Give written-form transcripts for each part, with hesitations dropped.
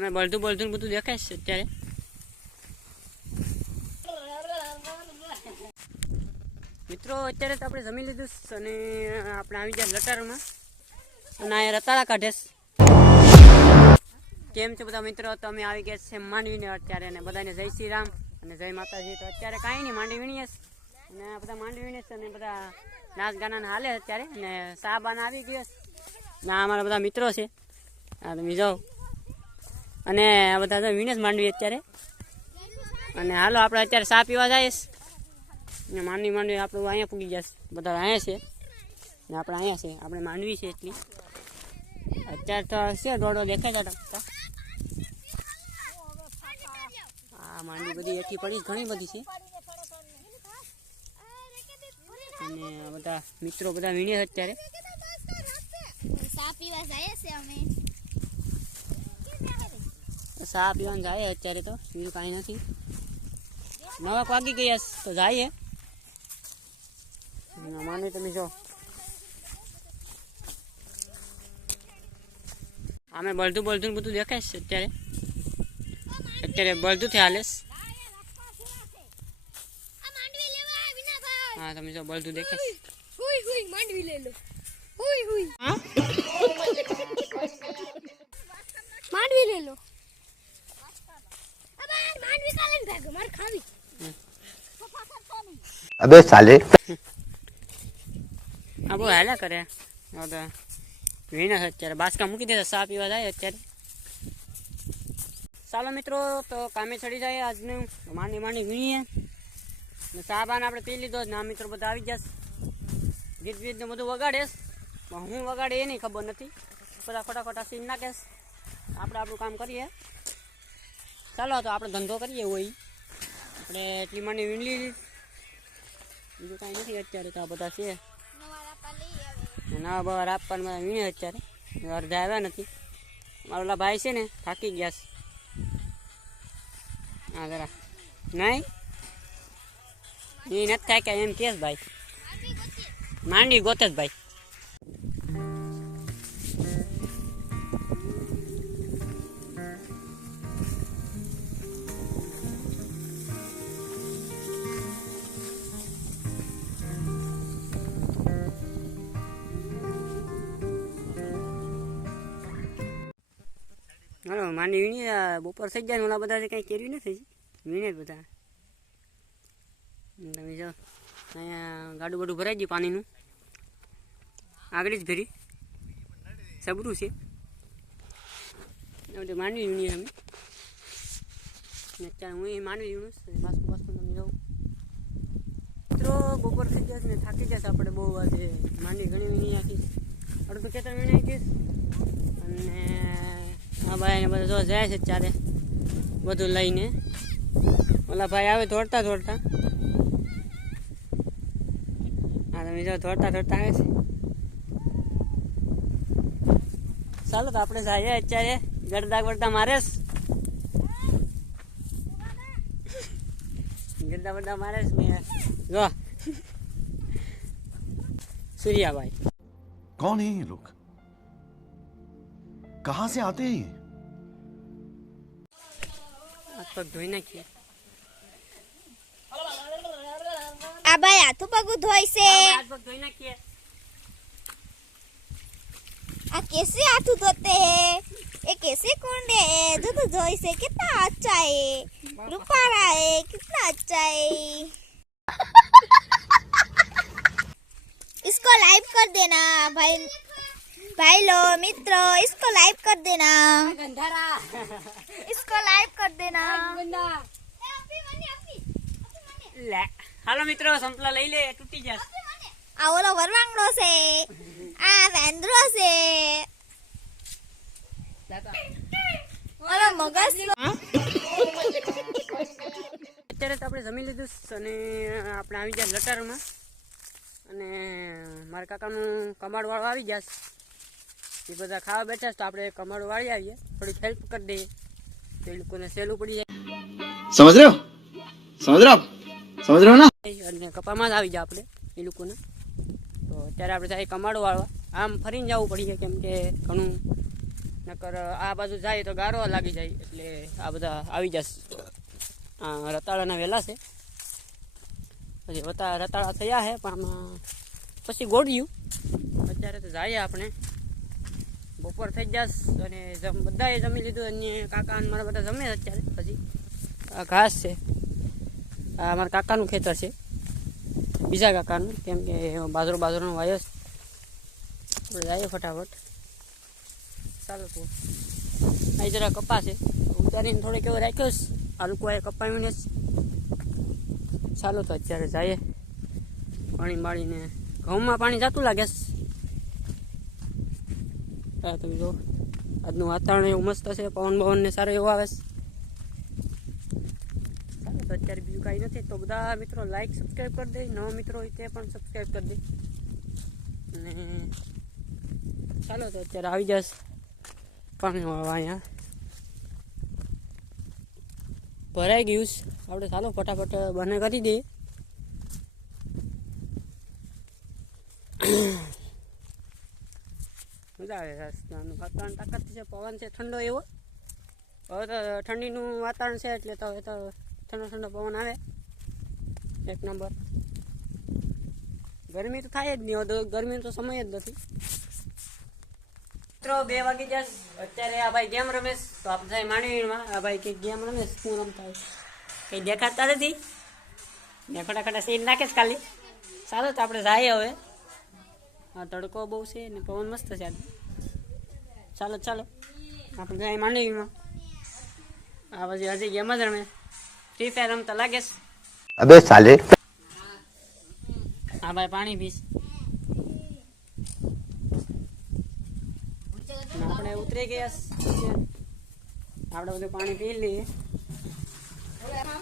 અમે બળધું બધું દેખાય છે અત્યારે. મિત્રો અત્યારે તો આપણે જમી લીધું અને આપણે આવી ગયા લટારમાં અને અહીંયા રતાળા કાઢે. કેમ છે બધા મિત્રો? તો અમે આવી ગયા છે માંડવીને અત્યારે, અને બધાને જય શ્રી રામ અને જય માતાજી. તો અત્યારે કાંઈ નહીં, માંડવી વીણીએ અને બધા માંડવી વીણીએ અને બધા નાચ ગાના હાલે અત્યારે, અને સાબાના આવી ગયો ના અમારા બધા મિત્રો છે. હા તમે જાઓ, અને આ બધા વીણે જ માંડવી અત્યારે. અને હાલો આપણે અત્યારે ચા પીવા જઈએ ને માંડવી આપણું અહીંયા પૂગી જશે. બધા અહીંયા છે ને આપણે અહીંયા છે, આપણે માંડવી છે એટલી. અત્યારે તો છે દોડો દેખાય છે. આ માંડવી બધી એઠી પડી ઘણી બધી છે, અને બધા મિત્રો બધા વીણે અત્યારે. ચા પીવાનું જાય અત્યારે, તો બીજું કાંઈ નથી. 9 વાગી ગયા તો જાય માંડવી. તમે જો અમે બળધું બધું દેખાય છે અત્યારે. અત્યારે બળધું થી હાલે. હા તમે જો બળધું દેખાય છે. માંડવી લઈ લો. માંડવી લઈ લો. अबे साले अब हेला करे વીણા અત્યારે બાસકા મૂકી દે. ચા પીવા જાય અત્યારે. ચાલો મિત્રો, તો કામે ચડી જાય આજનું. માંડી વીણીએ ને ચા બાને આપણે પી લીધો ના મિત્રો બધા આવી જશે. ગીત ને બધું વગાડે, હું વગાડે એ નહીં ખબર નથી. બધા ખોટા સીન નાખે. આપણે આપણું કામ કરીએ. ચાલો તો આપણે ધંધો કરીએ હોય. આપણે એટલી માંડી વીણી લીધી, બીજું કાંઈ નથી અત્યારે. તો આ બધા છે નવા બવાર આપવાનું વીણે અત્યારે. અડધા આવ્યા નથી. મારા ઓલા ભાઈ છે ને થાકી ગયા છે. હા જરા નહીં એ નથી થાય કે એમ કેસ ભાઈ માંડી ગોતે જ ભાઈ. હાલો માંડી વીણી બપોર થઈ જાય. ઓલા બધા કંઈ કેરી નથી વીણે બધા. તમે જો અહીંયા ગાડું ભરાઈ ગયું પાણીનું. આગળ જ ભરી સબરું છે. માંડવી વીણીએ અમે. અત્યારે હું માંડવી વીણું બાસ્કું તમે જાઉં. મિત્રો બપોર થઈ જશે ને થાકી જશે આપણે બહુ. આજે માંડવી ઘણી વીણી નાખીશ. અડધું ખેતર વીણી નાખીશ. અને હા ભાઈ બધા જો જાય છે ચારે બધું લઈને. ઓલા ભાઈ આવે દોડતા. હા તમે જો દોડતા આવે છે. ચાલો તો આપણે જઈએ અત્યારે. ગરદા મારે ગરદા મારે ને જો सूर्याबाई। कौन है ये लोग, कहां से आते हैं ये? पग धोई नाखिए। आ भाई हाथ पग धोई से हाथ पग धोई नाखिए। आ कैसे हाथ धोते हैं? ये कैसे कुंड है जो तो धोई से? कितना अच्छा है, रूपारा है, कितना अच्छा है। इसको लाइक कर देना भाई, भाई लो मित्रों, इसको लाइक कर देना, इसको लाइक कर देना। ले हालो मित्रों, संपला लई ले, टूटी जा। आ ओलो वरवांगड़ो से, आ वेंद्रो से, ओलो मगज અત્યારે તો આપણે જમી લીધું અને આપણે આવી ગયા લટારમાં અને મારા કાકાનું કમાડ વાળો આવી ગયા એ બધા ખાવા બેઠા તો આપણે કમાડ વાળી આવીએ, થોડી હેલ્પ કરી દઈએ તો એ લોકોને સહેલું પડી જાય। समझ रहे हो ना? અને કપામાં જ આવી જાય આપણે એ લોકોને। તો અત્યારે આપણે જાય કમાડો વાળવા, આમ ફરીને જવું પડી જાય કેમ કે ઘણું નકર આ બાજુ જાય તો ગારો લાગી જાય, એટલે આ બધા આવી જશે. રતાળાના વેલા છે, પછી રતાળા થયા છે પણ આમાં પછી ગોળ્યું. અત્યારે તો જઈએ આપણે, બપોર થઈ જશે અને બધાએ જમી લીધું. અને કાકા અને મારા બધા જમે અત્યારે. હજી આ ઘાસ છે, આ અમારા કાકાનું ખેતર છે, બીજા કાકાનું, કેમ કે બાજરોનો વાયો છે. આપણે જઈએ ફટાફટ. ચાલો તો અહીં જરા કપા છે, ઉતારીને થોડોક એવો રાખ્યો છે. આ લોકો એ કપાવ્યું ને. ચાલો તો અત્યારે જઈએ. પાણી બાળીને ઘઉંમાં પાણી જતું લાગે છે. હા તમે જો, આજનું વાતાવરણ એવું મસ્ત છે, પવન ને સારો એવો આવે છે. ચાલો તો અત્યારે બીજું કાંઈ નથી. તો બધા મિત્રો લાઈક સબસ્ક્રાઈબ કરી દે, નવા મિત્રો હોય તે પણ સબસ્ક્રાઈબ કરી દે. અને ચાલો તો અત્યારે આવી જશે પાણી વાળવા. અહીંયા ભરાઈ ગયું છે. આપણે ચાલો ફટાફટ બંધ કરી દઈએ. મજા આવે. રસ્તાનું વાતાવરણ તાકાત છે, પવન છે ઠંડો એવો. હવે તો ઠંડીનું વાતાવરણ છે, એટલે તો હવે તો ઠંડો પવન આવે. એક નંબર. ગરમી તો થાય જ નહીં, હવે તો ગરમીનો તો સમય જ નથી. મિત્રો 2 વાગી જશે અત્યારે. આ ભાઈ ગેમ રમે, તો આપણે થાય માંડવીમાં. આ ભાઈ કંઈક ગેમ રમે, શું રમતા કંઈ દેખાતા નથી ને, ખોટા સીન નાખે છે ખાલી. સારું તો આપણે જઈએ હવે. હા તડકો બહુ છે ને પવન મસ્ત છે આજે. ચાલો આપણે જાય માંડવીમાં. આ પછી હજી ગેમ જ રમે, ફ્રી ફાયર રમતા લાગે છે. अबे साले હા ભાઈ પાણી પીશ. આપણે ઉતરી ગયા છીએ, આપણે બધું પાણી પી લઈએ.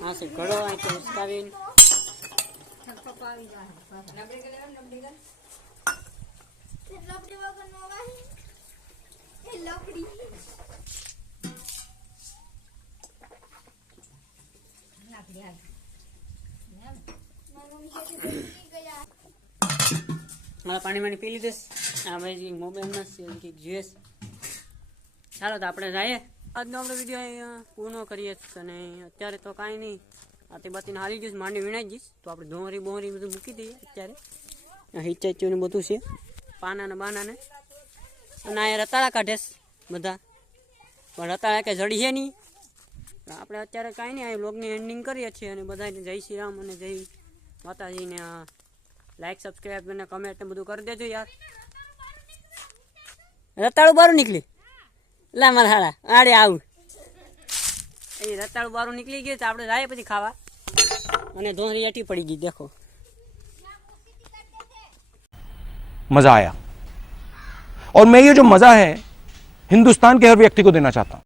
હા છે ઘડો અહીંથી ઉચકાવીને. મારા પાણી પી લીધું. આ ભાઈ મોબાઈલમાં કંઈક જોઈએ. ચાલો તો આપણે જઈએ. આજનો આપણો વિડીયો અહીંયા પૂર્ણ કરીએ. અને અત્યારે તો કાંઈ નહીં, આથી બાતીને હાલી જઈશ, માંડી વીણાઈ જઈશ. તો આપણે ધોરી બધું મૂકી દઈએ અત્યારે. હિચાચ્યું ને બધું છે, પાનાને બાનાને. અને અહીંયા રતાળા કાઢેશ બધા, પણ રતાળા કંઈ જડી છે નહીં. આપણે અત્યારે કાંઈ નહીં, આ વ્લોગની એન્ડિંગ કરીએ છીએ. અને બધાને જય શ્રી રામ અને જય માતાજીને. લાઈક સબસ્ક્રાઈબ અને કમેન્ટ ને બધું કરી દેજો યાર. રતાળું બારું નીકળી લા મારા હાડા આડે આવું. એ રતાળું બારું નીકળી ગયું, તો આપણે જાય પછી ખાવા. અને ધોરી અટી પડી ગઈ દેખો. मजा आया और मैं ये जो मजा है हिंदुस्तान के हर व्यक्ति को देना चाहता हूं.